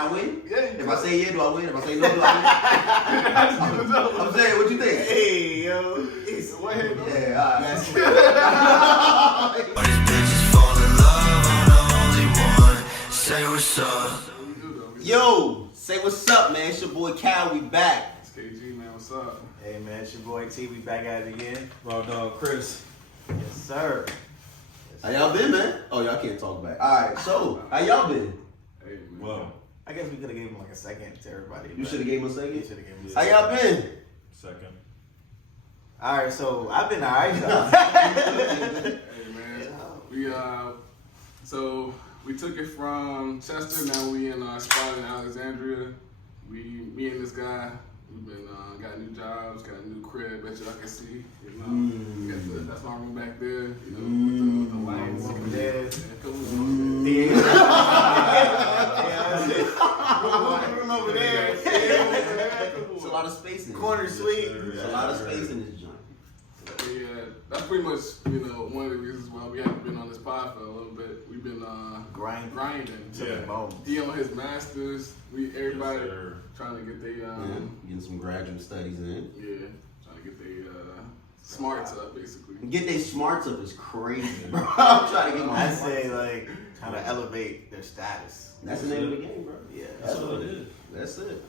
I win? Yeah. If I say yeah, do I win? If I say no, do I win? I'm saying, what you think? Hey, yo. It's one hand. Yeah, all right. All these bitches fall in love, I'm the only one. Say what's up. Yo, say what's up, man. It's your boy Cal. We back. It's KG, man. What's up? Hey man, it's your boy T. We back at it again. Raw dog Chris. Yes, sir. How y'all been, man? Oh, y'all can't talk back. All right, so how y'all been? Hey, man. Well, I guess we could have gave him like a second to everybody. You should have gave him a You second. should have given him a How second. y'all been? second. All right, so I've been all right. Hey, man. So we took it from Chester. Now we in our spot in Alexandria. Me and this guy, we've been got new jobs, got a new crib. Bet y'all can see. You know, we got that's my room back there. You know, with the lights. Yeah. Room over there. It's a lot of space in it. Corner suite. There's a lot of space in this joint. Yeah, that's pretty much, one of the reasons why we haven't been on this pod for a little bit. We've been grinding. To the bone. He on his masters. Everybody Yes, sir. trying to get their Getting some graduate studies in. trying to get their smarts up basically. Get their smarts up is crazy, bro. I'm trying to get my I say like trying to elevate their status. That's the name of the game, bro. Yeah. That's all it is. That's it.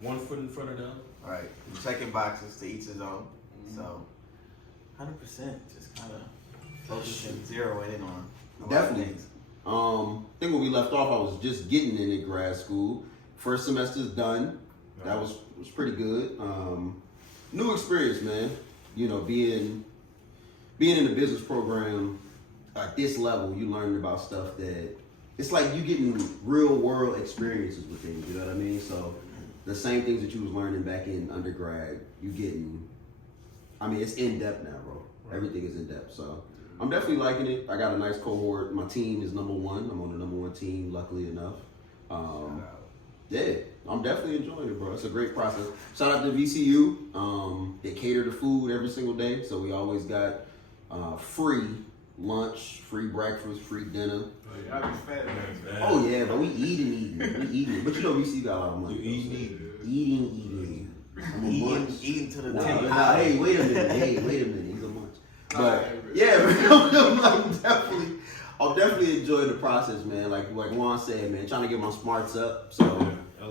One foot in front of the other. All right. Checking boxes to each his own. So 100% just kind of focusing, zeroing in on a lot of Definitely. things. I think when we left off, I was just getting into grad school. First semester's done. That was pretty good. New experience, man. Being in the business program at this level, you learn about stuff that it's like you getting real world experiences with things. You know what I mean? So the same things that you was learning back in undergrad, you getting. I mean, it's in depth now, bro. Everything is in depth. So I'm definitely liking it. I got a nice cohort. My team is number one. I'm on the number one team, luckily enough. Yeah, I'm definitely enjoying it, bro. It's a great process. Shout out to VCU. They cater the food every single day, so we always got free lunch, free breakfast, free dinner. Y'all be fat, man. Oh yeah, but we eating. We eating. But VCU got a lot of money. You eating. Eating. I'm a munch. Eating to the Nah, table. hey, wait a minute. He's a munch. But Alright. yeah, I'm definitely enjoying the process, man. Like Juan said, man, trying to get my smarts up. So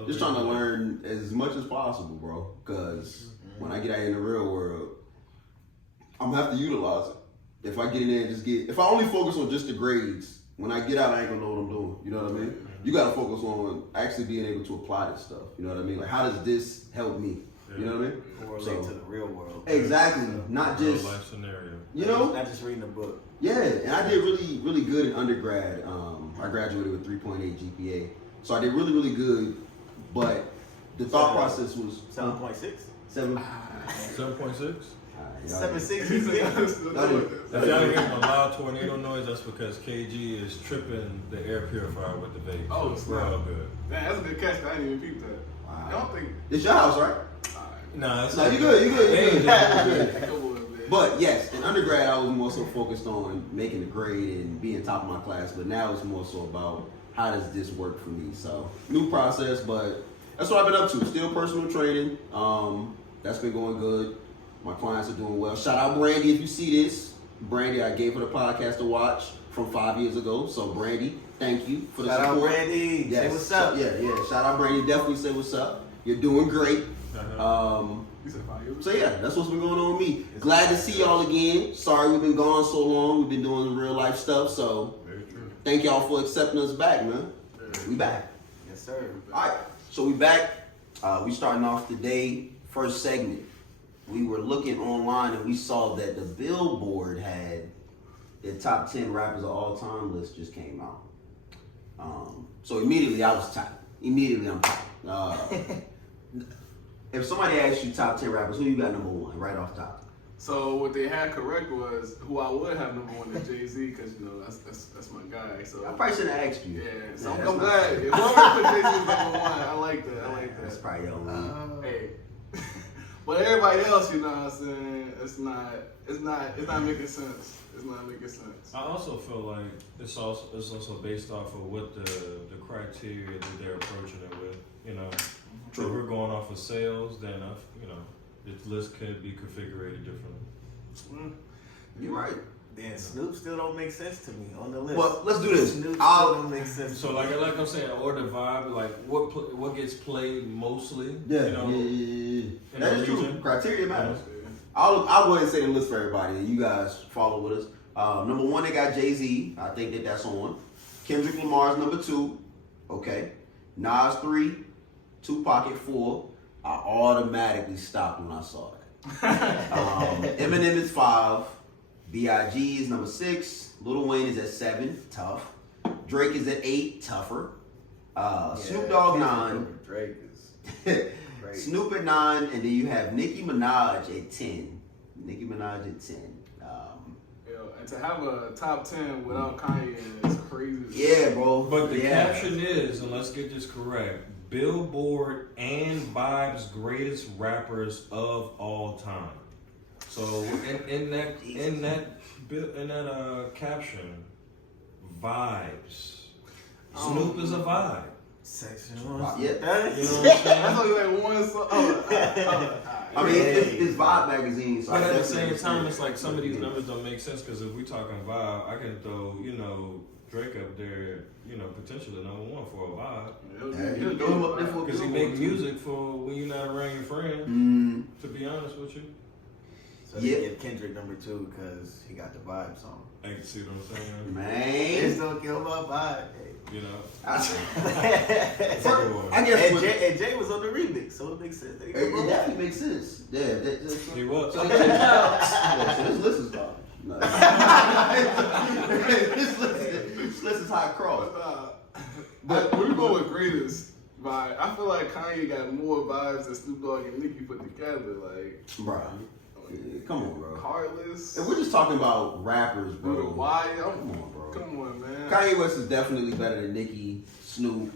just trying to learn as much as possible, bro. Because when I get out in the real world, I'm gonna have to utilize it. If I get in there and if I only focus on just the grades, when I get out, I ain't gonna know what I'm doing. You know what I mean? You gotta focus on actually being able to apply this stuff. You know what I mean? Like, how does this help me? You know what I mean? Correlate to the real world. Exactly. Not Real just, life scenario. Not just reading a book. Yeah, and I did really, really good in undergrad. I graduated with 3.8 GPA. So I did really, really good, but the thought process was 7.6. 7. 7.6. 7.6. If y'all hear a loud tornado noise, that's because KG is tripping the air purifier with the vape. Oh, So we're all good. Man, that's a good catch. I didn't even peep that. I don't think. It's your house, right? Nah, it's No, you good. You good. Come on, man. But yes, in undergrad, I was more so focused on making the grade and being top of my class. But now it's more so about how does this work for me. So new process, but that's what I've been up to. Still personal training. That's been going good. My clients are doing well. Shout out Brandy if you see this. Brandy, I gave her the podcast to watch from 5 years ago. So Brandy, thank you for the Shout out support. Brandy. Yes. Say what's up. Yeah. Shout out Brandy. Definitely say what's up. You're doing great. You said 5 years? So yeah, that's what's been going on with me. Glad to see y'all again. Sorry we've been gone so long. We've been doing real life stuff. So Very true. thank y'all for accepting us back, man. We back. Yes, sir. All right, so we back. We starting off today. First segment. We were looking online and we saw that the Billboard had the top 10 rappers of all time list just came out. So immediately I was tight. Immediately I'm tight. If somebody asks you top 10 rappers, who you got number one right off top? So what they had correct was who I would have number one is Jay-Z because that's my guy. So I probably should have asked you. yeah. So Yeah, I'm that's glad. not- If whoever put Jay-Z as number one, I like that. That's probably your only. Hey. But everybody else, you know what I'm saying? It's not making sense. It's not making sense. I also feel like it's also based off of what the criteria that they're approaching it with. You know, if we're going off of sales, then the list could be configured differently. You're right. Then Snoop still don't make sense to me on the list. Well, let's do this. Snoop I'll- still don't make sense. So to like me. I'm saying, or the vibe, like what gets played mostly. Yeah, You know, in in that the is true. region. Criteria matters. Yeah. I'll go ahead and say the list for everybody, and you guys follow with us. Number 1, they got Jay-Z. I think that's on. Kendrick Lamar's number 2. Okay. Nas 3. Tupac at 4. I automatically stopped when I saw that. Eminem is 5. B.I.G. is number 6. Lil Wayne is at 7. Tough. Drake is at 8. Tougher. Snoop Dogg 9. Drake is great. Snoop at 9, and then you have Nicki Minaj at 10. Nicki Minaj at 10. And to have a top 10 without Kanye is crazy. Yeah, bro. But the yeah. caption is, and let's get this correct, Billboard and Vibe's greatest rappers of all time. So in that caption, Vibes. Snoop is a vibe. Section Yeah. 1. You know what I'm That's saying? only like one song. I mean, it's Vibe magazine, so But I at the definitely same time, understand. it's like some of these numbers don't make sense because if we talking vibe, I can throw Drake up there, potentially number 1 for a vibe Yeah, you throw him up there for a because he Billboard, make too. music for when you're not around your friends. To be honest with you, So Yeah. they give Kendrick number 2 because he got the vibe song. I can see what I'm saying. They just Man. don't kill my vibe. You know, I and guess what- Jay was on the remix, so it makes sense. That he it could definitely makes sense. Yeah. he was. So this list is gone. No. This list is high cross. But when you go with greatest vibe, I feel like Kanye got more vibes than Snoop Dogg and Nicki put together. Like, Bro. Come on, bro. Heartless. If we're just talking about rappers, Bro, bro. why? Come on, bro. Come on, man. Kanye West is definitely better than Nicki, Snoop.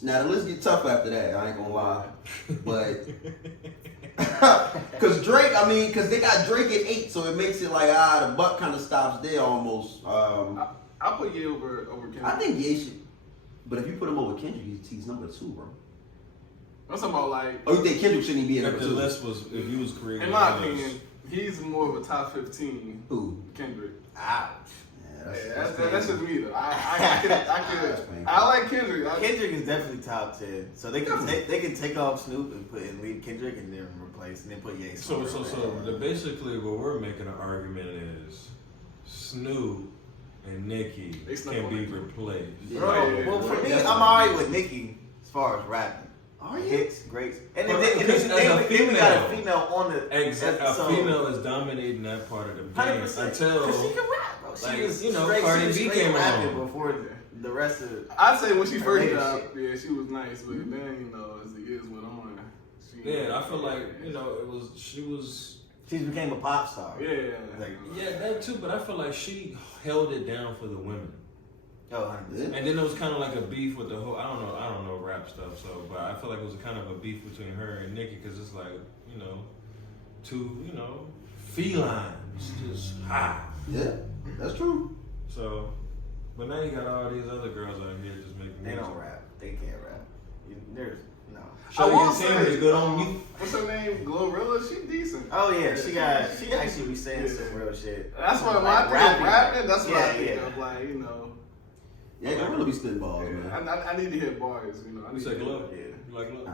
Now the list get tough after that. I ain't gonna lie, but because Drake, because they got Drake at 8, so it makes it like the buck kind of stops there almost. I put Ye over Kendrick. I think Ye should, but if you put him over Kendrick, he's number 2, bro. I'm talking about like, Oh, you think Kendrick shouldn't be at If number the 2? list was, if you was creating, in my a list, opinion, he's more of a top 15. Who? Kendrick. Ouch. Yeah, that's just me though. I like Kendrick. Kendrick is definitely top 10. So they can take off Snoop and leave Kendrick and then replace and then put Ye. So basically, what we're making an argument is Snoop and Nicki They snuck can on be it. replaced. Right. Well, for me, Definitely. I'm alright with Nicki as far as rapping. Are you? Hits, greats, and But then because as a we got a female- female on the Exactly, a so- female is dominating that part of the game 100%. until Cause she can rap, bro. She like, was Cardi B straight came rapping along. before the rest of. I'd say when she Her first latest dropped, yeah, she was nice, but then as the years went on, Yeah, I feel like she was. She became a pop star. Yeah. Like, Yeah, that too. But I feel like she held it down for the women. oh, 100%. And then it was kind of like a beef with the whole. I don't know rap stuff. So, but I feel like it was kind of a beef between her and Nicki because it's like two felines just high. Yeah, that's true. So, but now you got all these other girls out here just making They music. don't rap. They can't rap. There's no. Shawty will and Tim say, is good on mute. What's her name? Glorilla. She decent. Oh yeah, she actually be saying some real shit. That's what Like, when I think of rapping. That's what I Yeah, think yeah. of. Like Yeah, they really be spitting balls, man. I need to hear bars. I You need say to Glow? hear- You like Glow?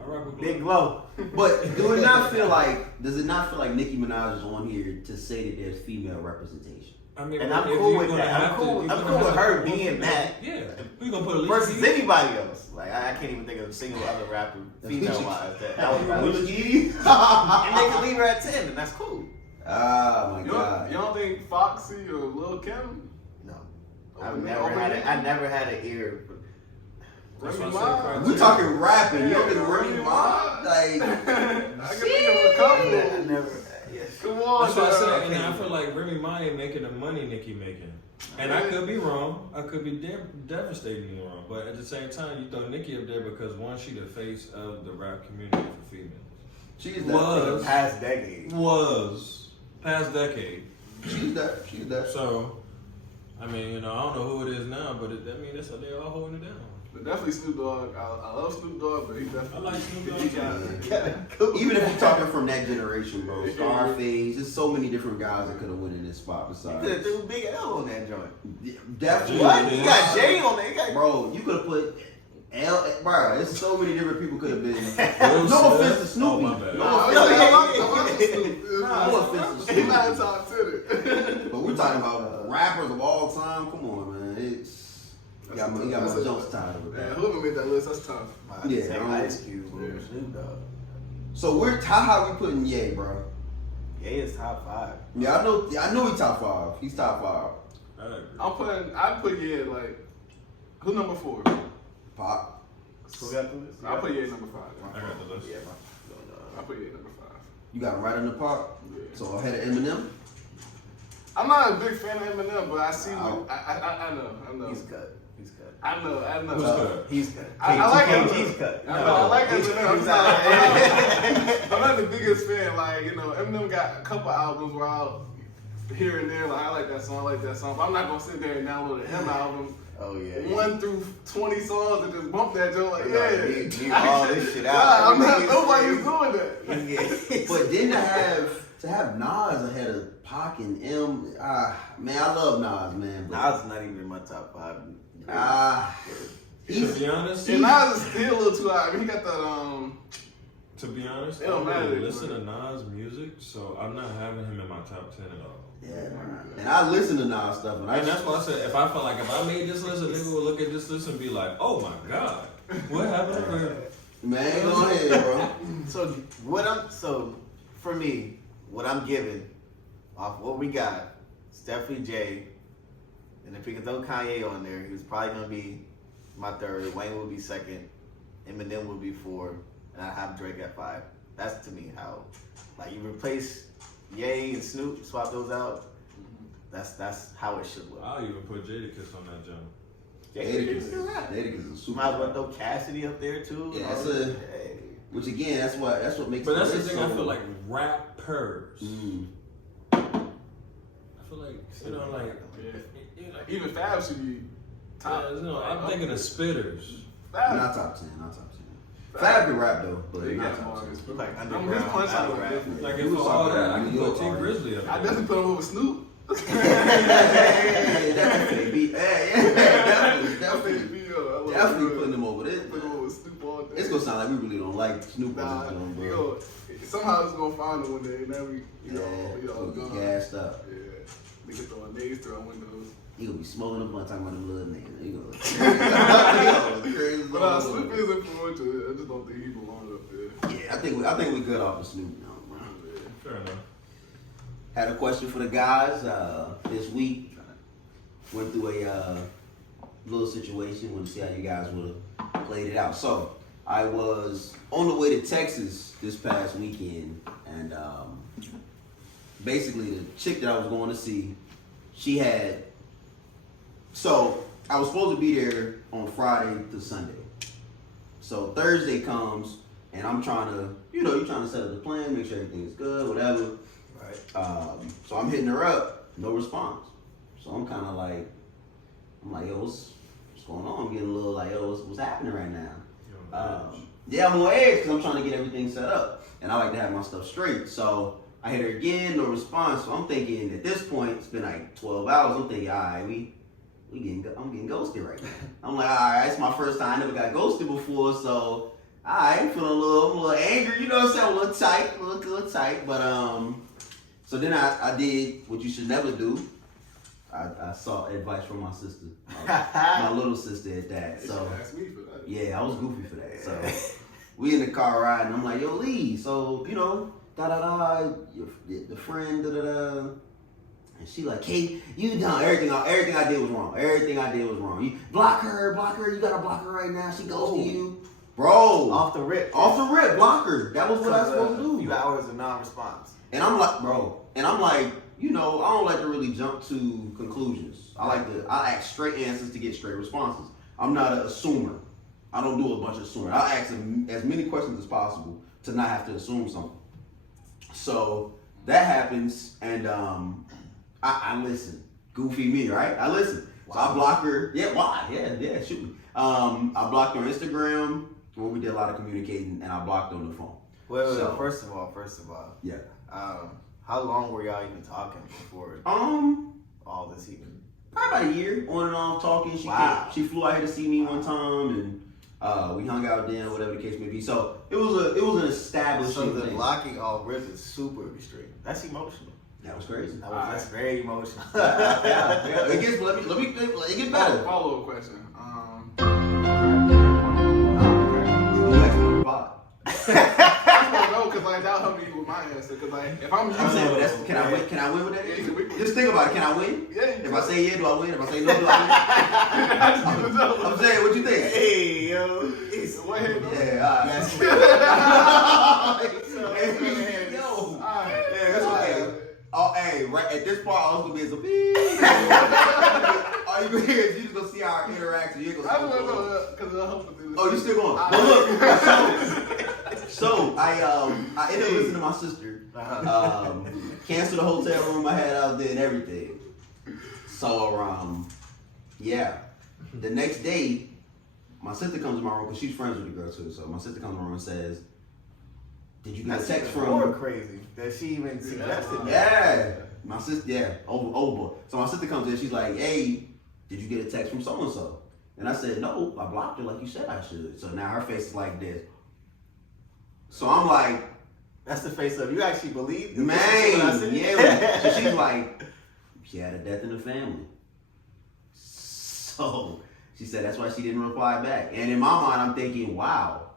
I rock with Big Glow. Glow. But does it not feel like Nicki Minaj is on here to say that there's female representation? I mean, And I'm if cool you're with gonna that. I'm have to- cool you're with gonna have her to- being that. Yeah, we gonna put a Versus anybody else. Like I can't even think of a single other rapper, female wise, that would rap. And they can leave her at 10, and that's cool. Ah, my You God. don't think Foxy or Lil Kim? No, Open I never had an ear. That's Remy what I said, Ma? We talking rapping. You don't Yeah, think Remy Remy Ma? Ma. Like, I can think of a couple. I never. Yeah. Come on, That's what I dog. said, and I feel like Remy Ma ain't making the money Nicki making. And I could be wrong. I could be devastatingly wrong. But at the same time, you throw Nicki up there because one, she the face of the rap community for females. She is that. Was. Past decade. Was past decade. She's that. She's that. So, I mean, you know, I don't know who it is now, but I mean, that's they're all holding it down. But definitely Snoop Dogg. I love Snoop Dogg, but he definitely. I like Snoop Dogg He too. Even if you're talking from that generation, bro, Scarface, there's so many different guys that could have went in this spot You besides. could have threw Big L on that joint. Definitely. What? You got Jay on there. You got Bro, you could have put bro, there's so many different people could have been. Will No Smith? offense to Snoopy. Oh, my bad. No No offense to He's not Snoopy. in top 10. But we're talking about rappers of all time. Come on, man. It's he got my jokes tied with Man, that. whoever made that list, that's tough. Yeah, Take I don't- Ice Cube over Snoop Dogg. So how high we putting Ye, bro? Yeah, it's top 5. Yeah, I know he's top 5. He's top 5. I agree. I put Ye at like, who number 4? Pop. Who got the list? I put Ye at number 5. I got the list. Yeah, I put Ye at number 5. You got him right in the park. Yeah. So ahead of Eminem. I'm not a big fan of Eminem, but I see Wow. what I know. He's cut. He's cut. I know. Who's good? He's cut. I like him. He's cut. I like he's- Eminem. he's out. I'm not the biggest fan. Like, you know, Eminem got a couple albums where I'll here and there, like, I like that song, But I'm not gonna sit there and download an M album, Oh yeah. 1 through 20 songs, and just bump that joint. Like, Leave yeah. all this shit out. Nah, I'm not. Nobody's doing that. But then to have Nas ahead of Pac and M, man, I love Nas, man. But, Nas is not even in my top 5. To he's be honest, And Nas is still a little too high. I mean, he got that to be honest, It I don't don't really matter, listen to but- Nas music, so I'm not having him in my top 10 at all. yeah, man. And I listen to Nas stuff, and And that's why I said, if I made this list, a nigga would look at this list and be like, oh my god, what happened to her? man, go ahead, bro. So for me, what I'm giving off what we got, it's definitely Jay. And if we could throw Kanye on there, he was probably gonna be my 3rd. Wayne would be 2nd. Eminem would be 4, and I have Drake at 5. That's to me how, like, you replace Ye and Snoop, swap those out. That's how it should look. I'll even put Jadakiss on that jump. Jadakiss is a super. Might as well throw Cassidy up there too. Yeah, that's a- Hey. Which again, that's what makes. But that's the list thing, so- I feel like rappers. I feel like, you know, like, even Fab should be top. you know, I'm thinking of spitters. Fab. Not top 10. Not top 10. Fab can rap though, but He not got top 10. bars. Like I'm underground his punch battle out rap. different. Like, You if was for all talking that, about I can New put York T artists. Grizzly up I there. definitely put him over Snoop. Hey, definitely, definitely putting them over there. Put him over Snoop all day. It's gonna sound like we really don't like Snoop on Nah, this one, we bro. go, somehow it's gonna find him one day, and then we, We'll get gonna, gassed up. yeah, niggas throwing nades through our windows. He gonna be smoking a blunt talking about them little niggas. He gonna crazy. But Snoop is influential. I just don't think he belongs up there. Yeah, I think we good off of Snoop now, bro. Fair enough. Had a question for the guys this week. Went through a little situation. Want to see how you guys would have played it out. So I was on the way to Texas this past weekend, and basically the chick that I was going to see, she had. So I was supposed to be there on Friday to Sunday. So Thursday comes, and I'm trying to, you're trying to set up the plan, make sure everything's good, whatever. Right. So I'm hitting her up, no response. So I'm kind of like, yo, what's going on? I'm getting a little like, yo, what's happening right now? Yeah, I'm on edge because I'm trying to get everything set up, and I like to have my stuff straight. So I hit her again, no response. So I'm thinking at this point, it's been like 12 hours. I'm thinking, all right, I'm getting ghosted right now. I'm like, all right, it's my first time. I never got ghosted before, so I'm feeling I'm a little angry. You know what I'm saying? I'm a little tight. But so then I did what you should never do. I sought advice from my sister, my little sister at that. So Ask me for that. yeah, I was goofy for that. So we in the car riding. I'm like, yo, Lee. So the friend, And she like, Kate, you done everything I did was wrong. Everything I did was wrong. You block her, you gotta block her right now. She goes to you. Bro. Off the rip. Block her. That was what I was supposed to do. A few hours of non-response. And I'm like, I don't like to really jump to conclusions. I ask straight answers to get straight responses. I'm not an assumer. I don't do a bunch of assuming. I ask as many questions as possible to not have to assume something. So that happens, and I listen. Goofy me, right? I listen. So I block her. Yeah, why? Yeah, shoot me. I blocked her on Instagram when we did a lot of communicating, and I blocked her on the phone. Wait, So- first of all, Yeah. how long were y'all even talking before all this even? Probably about a year on and off talking. Wow. She flew out here to see me one time, and we hung out then, whatever the case may be. So it was an establishing So the thing. blocking all rip is super restricting. That's emotional. That was crazy. That's very emotional. Yeah. It gets it gets better. Follow up question. You asked me about I just want to know because like that'll help me with my answer. Because like if I'm I'm saying, but using, can I win? Can I win with that? Yeah, we can. Just think about it. Can I win? yeah, If I say yeah, do I win? If I say no, do I I just need to know. win? I'm saying, what you think? Hey, yo. It's Go ahead. Go ahead. Yeah, alright. So, Hey, yo. all right. Yeah, that's okay. Oh, hey, right at this part, I was gonna be as a beep. All you gonna hear is you just gonna see our interaction. You ain't I gonna just see want to what's going on. know because it'll help with this. Oh, you still going? I- But look, so I ended up listening to my sister. Canceled the hotel room I had out there and everything. So yeah. The next day, my sister comes to my room because she's friends with the girl too. So my sister comes to my room and says, "Did you get a That's text even more from?" crazy that she even suggested that. Yeah, my sister. Yeah, over. So my sister comes in. She's like, "Hey, did you get a text from so and so?" And I said, "No, I blocked her like you said I should." So now her face is like this. So I'm like, That's the face of you actually believe this? man, This is what I said? yeah. So she's like, she had a death in the family. So she said that's why she didn't reply back. And in my mind, I'm thinking, wow,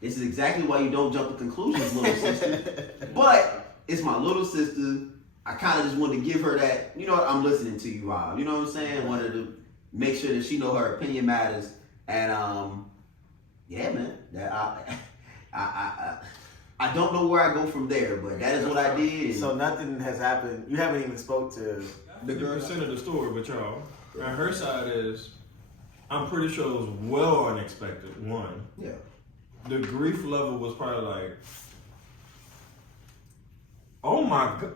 this is exactly why you don't jump to conclusions, little sister. But it's my little sister. I kind of just wanted to give her that, you know what, I'm listening to you, Rob. You know what I'm saying? Wanted to make sure that she know her opinion matters. And yeah, man, that I don't know where I go from there, but that is what I did. So nothing has happened. You haven't even spoke to The girl of the story, but y'all, on her side is, I'm pretty sure it was well unexpected. One, yeah. the grief level was probably like, oh my god.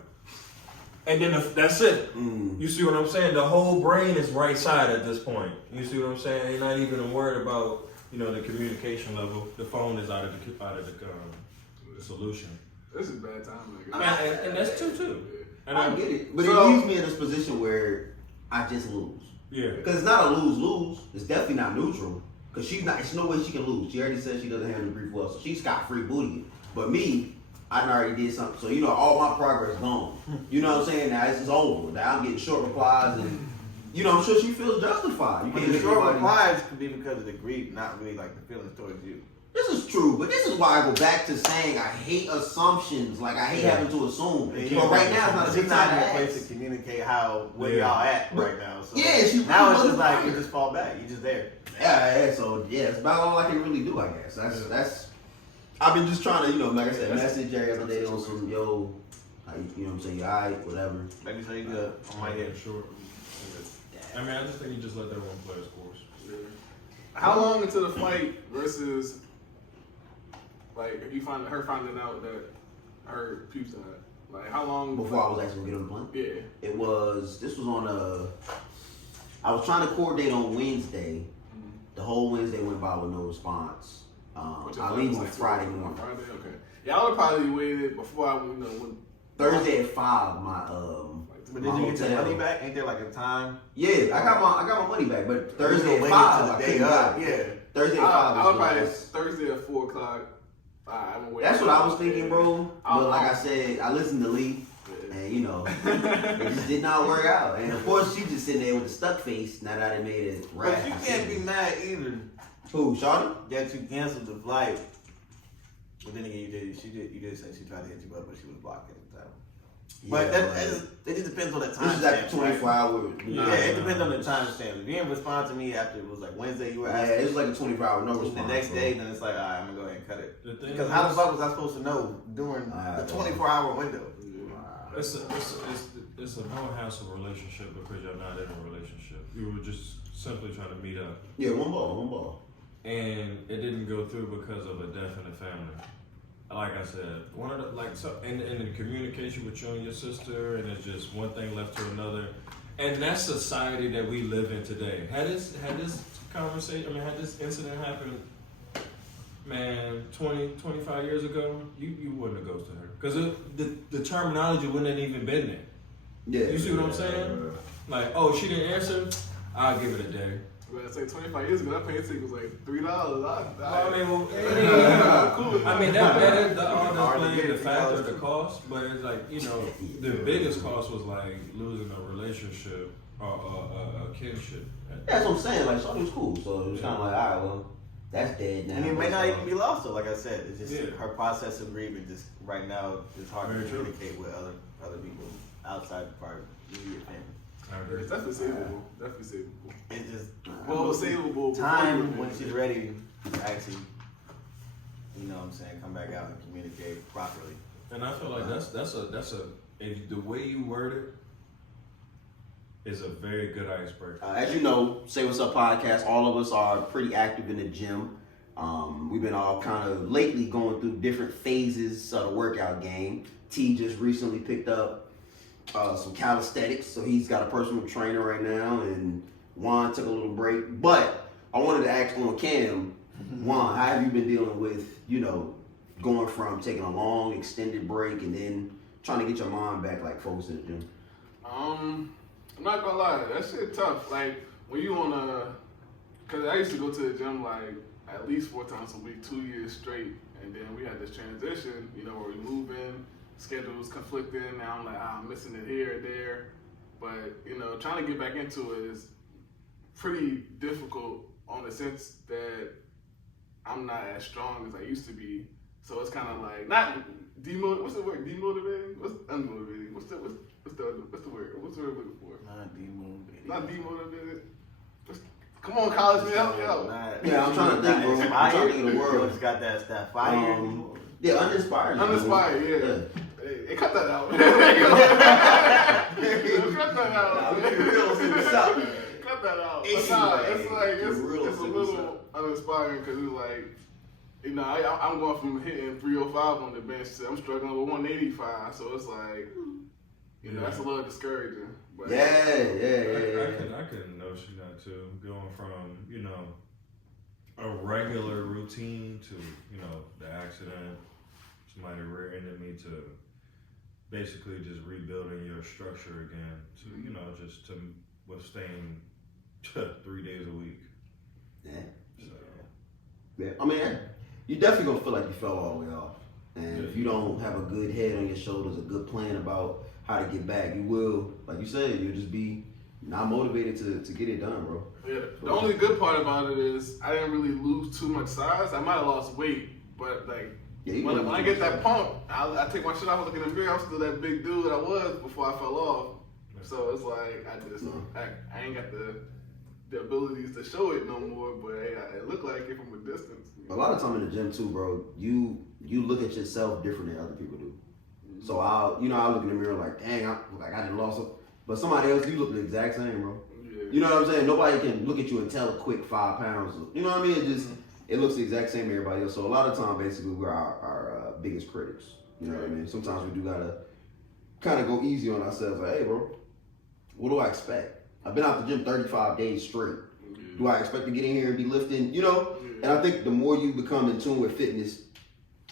And then that's it. You see what I'm saying? The whole brain is right side at this point. You see what I'm saying? They're not even worried about, you know, the communication level. The phone is out of the solution. This is bad timing. And that's too. And I get it, but So- it leaves me in this position where I just lose. Yeah. Because it's not a lose-lose. It's definitely not neutral. Because she's not. There's no way she can lose. She already said she doesn't handle grief well, so she's got free booty. But me, I done already did something. So you know, all my progress gone. You know what I'm saying? Now it's over. Now I'm getting short replies, and you know, I'm sure she feels justified. You But can't the make short anybody- replies could be because of the grief, not really like the feelings towards you. This is true, but this is why I go back to saying I hate assumptions. Like I hate having to assume. But right now, it's not a She's good not time in to a place to ask. communicate how where Yeah. y'all at right now. So Yeah, she now really it's just like wasn't you just fall back. You just there. Yeah. So yeah, it's about all I can really do, I guess. That's. I've been just trying to, you know, like I said, message every other day on some yo, how you know what I'm saying, you alright, whatever. Let me tell you good. On my head. Sure. I mean, I just think you just let that one play its course. How long into the fight versus like you find her finding out that her pubes died? Like how long Before I was actually gonna get on the plane. Yeah. This was on I was trying to coordinate on Wednesday. The whole Wednesday went by with no response. Which I is leave like on Friday morning. Friday, okay. Yeah, I would probably waited before I when Thursday at 5, my But my did you get your hotel. money back? Ain't there like a time? Yeah, I got my money back, but Thursday at Waited 5, till I the couldn't day up. go. Yeah. Thursday at 5 I would was probably the last. Thursday at 4 o'clock. I'm gonna wait. That's what I was thinking, bro. I'll- But like I said, I listened to Lee, and you know, it just did not work out. And of course, she just sitting there with a stuck face. Now that I made it right. But you can't be mad either Who, Shawty? that you canceled the flight. But then again, you did say she tried to hit you up, but she was blocked at the time. But it just depends on the time. This is after 24 hours. Yeah, it depends on the time stamp. If you didn't respond to me after it was like Wednesday, you were Yeah, asking. it was like a 24-hour no The response. next bro. day, then it's like, all right, I'm gonna go ahead and cut it. The thing Because is, how the fuck was I supposed to know during I the don't 24-hour window? it's a no hassle relationship because you're not in a relationship. You were just simply trying to meet up, Yeah, one ball. and it didn't go through because of a death in the family. like I said, one of the in the communication with you and your sister, and it's just one thing left to another, and that society that we live in today. Had this conversation, had this incident happened, man, 20, 25 years ago, you wouldn't have ghosted her because the terminology wouldn't have even been there. Yeah. You see what I'm saying? Like, oh, she didn't answer. I'll give it a day. But I say 25 years ago, that paint ticket was like $3. That all does play the factor of the cost, but it's like, the biggest cost was like losing a relationship or a kinship. That's what I'm saying. Like, Shawty was cool, so it was kind of like, all right, well, that's dead now. And it may not even be lost though. Like I said, it's just Yeah. her process of grieving. Just right now, it's hard Very to true. communicate with other people outside of our immediate family. I agree. It's definitely savable. Definitely savable. It's just Well, savable. before time you- when she's ready to actually, come back out and communicate properly. And I feel like that's if the way you word it is a very good icebreaker. As you know, Say What's Up podcast, all of us are pretty active in the gym. We've been all kind of lately going through different phases of the workout game. T just recently picked up some calisthenics, so he's got a personal trainer right now, and Juan took a little break. But I wanted to ask on Cam, Juan, how have you been dealing with, going from taking a long, extended break and then trying to get your mind back, like, focused in the gym? I'm not gonna lie, that shit tough. Like, when you cause I used to go to the gym like at least 4 times a week, 2 years straight, and then we had this transition, where we moving, schedules conflicting. Now I'm like, I'm missing it here and there. But, trying to get back into it is pretty difficult on the sense that I'm not as strong as I used to be. So it's kind of like, not demotivating. What's the word? Demotivating? What's unmotivating? What's the word? What's the word I'm looking for? Not demotivated. Not demotivated. Come on, college man, help me out. Yeah, I'm trying to think, bro. I'm trying to think of the word. You just got that fire. Yeah, uninspired. Uninspired, yeah. Hey, cut that out. Cut that out. Cut that out. But nah, it's like it's a little uninspiring because it's like, I'm going from hitting 305 on the bench to I'm struggling with 185. So it's like, that's a little discouraging. But I can notion that too. Going from, a regular routine to, the accident, somebody rear-ended me, to basically just rebuilding your structure again to, just to withstand 3 days a week. Yeah. So, Yeah. You definitely gonna feel like you fell all the way off. And if you don't have a good head on your shoulders, a good plan about how to get back, you will, like you said, you'll just be not motivated to get it done, bro. yeah, the only good part about it is I didn't really lose too much size. I might have lost weight, but like when I get that pump, I take my shit off, I look in the mirror, I'm still that big dude I was before I fell off. So it's like I ain't got the abilities to show it no more, but it looked like it from a distance. A lot of time in the gym too, bro, you look at yourself different than other people do. So I look in the mirror like, dang, I didn't lost it. But somebody else, you look the exact same, bro. Yeah. You know what I'm saying? Nobody can look at you and tell a quick 5 pounds. You know what I mean? It looks the exact same to everybody else. So a lot of time, basically, we're our biggest critics. You know what I mean? Sometimes we do gotta kind of go easy on ourselves. Like, hey, bro, what do I expect? I've been out the gym 35 days straight. Do I expect to get in here and be lifting? And I think the more you become in tune with fitness,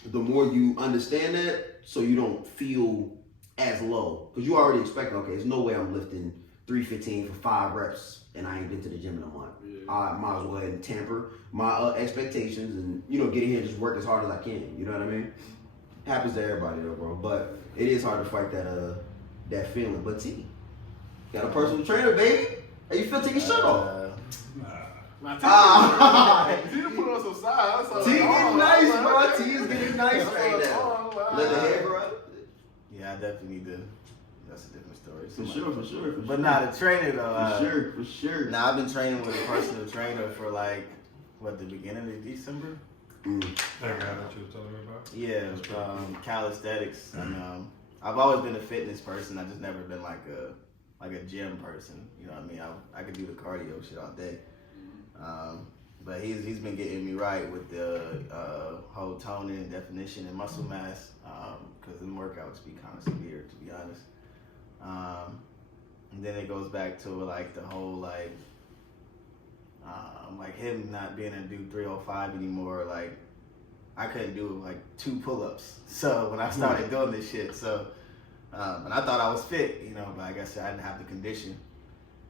the more you understand that, so you don't feel as low. Because you already expect, okay, there's no way I'm lifting 315 for 5 reps and I ain't been to the gym in a month. Yeah. I might as well go ahead and tamper my expectations and, get in here and just work as hard as I can. You know what I mean? Happens to everybody though, bro. But it is hard to fight that feeling. But T, got a personal trainer, baby. How you feel taking your shirt off? T put on some size. T getting nice, bro. T is getting nice right now. Let the hair grow. Yeah, I definitely need to. That's a different story. For sure. But not a trainer though. For sure. Now I've been training with a personal trainer for the beginning of December. that guy that you were telling me about? Yeah, calisthenics. And I've always been a fitness person. I've just never been like a gym person. You know what I mean? I could do the cardio shit all day. But he's been getting me right with the whole toning and definition and muscle mass, because the workouts be kind of severe, to be honest. And then it goes back to like the whole like him not being able to do 305 anymore. Like I couldn't do like 2 pull-ups. So when I started doing this shit, so and I thought I was fit, you know, but I guess I didn't have the condition.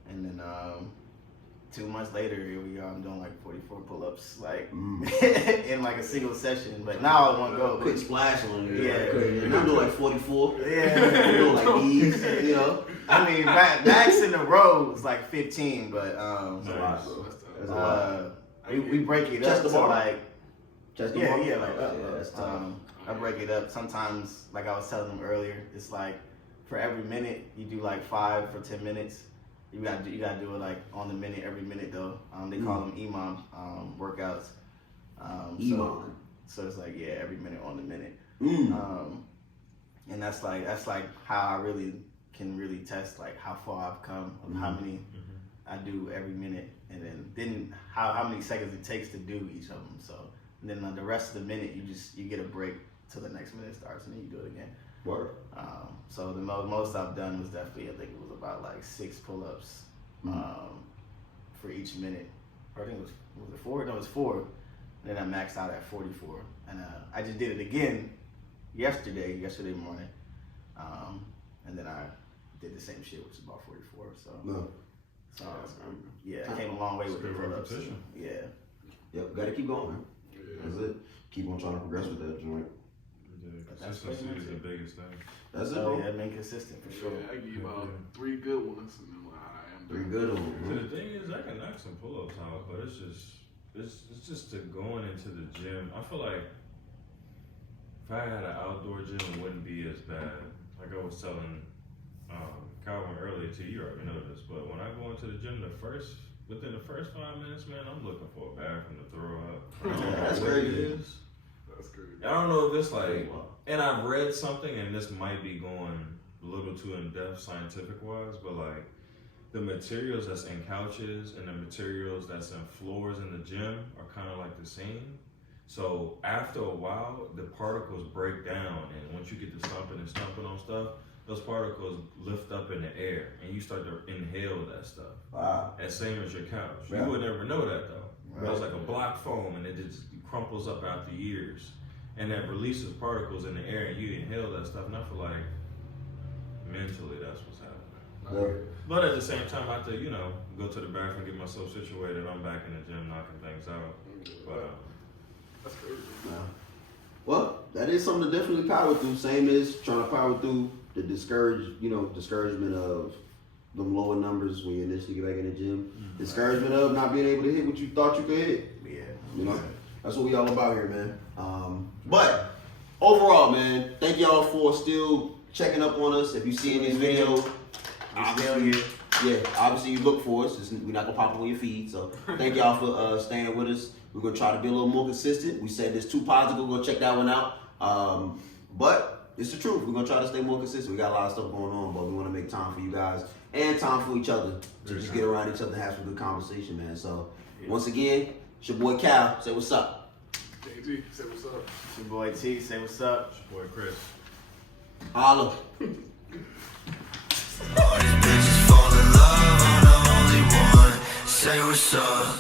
And then 2 months later, here we are. I'm doing like 44 pull-ups, like in like a single session. But now I want to go. Quick splash on you. Yeah. You're doing like 44. Yeah. You're doing like these, you know. I mean, max in the row is like 15, but That's a lot, bro. That's tough. That's a lot. we break it Chest up to to bar? like Chest to yeah, bar? yeah, like Yeah, that's tough. I break it up. Sometimes, like I was telling them earlier, it's like for every minute you do like 5 for 10 minutes. You gotta do it like on the minute, every minute though. They call them EMOM workouts. Iman. So it's like every minute on the minute. Mm. And that's like how I really can really test like how far I've come, how many I do every minute, and then how many seconds it takes to do each of them. So and then the rest of the minute you get a break till the next minute starts, and then you do it again. Word. So the most I've done was definitely, I think it was about like 6 pull-ups for each minute. Or I think was it 4? No, it was 4. And then I maxed out at 44, and I just did it again yesterday morning, and then I did the same shit, which is about 44. So, No. Yeah, I came a long way with the Good pull-ups. repetition. Yeah. Yep, gotta keep going, man. That's it. Keep on trying to progress with that joint. That's Consistency pretty is much the biggest thing. That's it, So bro. yeah, being consistent for sure. Yeah, I give you 3 good ones, and then I am 3 good So ones. the thing is, I can knock some pull-ups out, but it's just to going into the gym. I feel like if I had an outdoor gym, it wouldn't be as bad. Like I was telling Calvin earlier to you, already know this, but when I go into the gym, within the first 5 minutes, man, I'm looking for a bathroom to throw up. I don't know That's what it crazy. is. That's crazy. I don't know if it's like, and I've read something, and this might be going a little too in depth scientific wise, but like the materials that's in couches and the materials that's in floors in the gym are kind of like the same. So after a while, the particles break down, and once you get to stumping on stuff, those particles lift up in the air, and you start to inhale that stuff. Wow. As same as your couch. Yeah. You would never know that though. Right. It's like a block foam, and it just crumples up after years, and that releases particles in the air, and you inhale that stuff. And I feel like mentally, that's what's happening. Yeah. But at the same time, I have to, go to the bathroom, get myself situated. I'm back in the gym knocking things out. But That's crazy. Yeah. Well, that is something to definitely power through. Same as trying to power through the discouragement of them lower numbers when you initially get back in the gym. Discouragement of not being able to hit what you thought you could hit. Yeah. That's what we all about here, man. But overall, man, thank y'all for still checking up on us. If you see these videos, obviously, obviously you look for us. We're not gonna pop up on your feed. So thank y'all for staying with us. We're gonna try to be a little more consistent. We said this 2 pods ago. Go check that one out. But it's the truth. We're gonna try to stay more consistent. We got a lot of stuff going on, but we want to make time for you guys and time for each other to just get around each other and have some good conversation, man. So once again, it's your boy Cal. Say what's up. JG, say what's up. It's your boy T. Say what's up. it's your boy Chris. Holla. All these bitches fall in love, I'm the only one. Say what's up.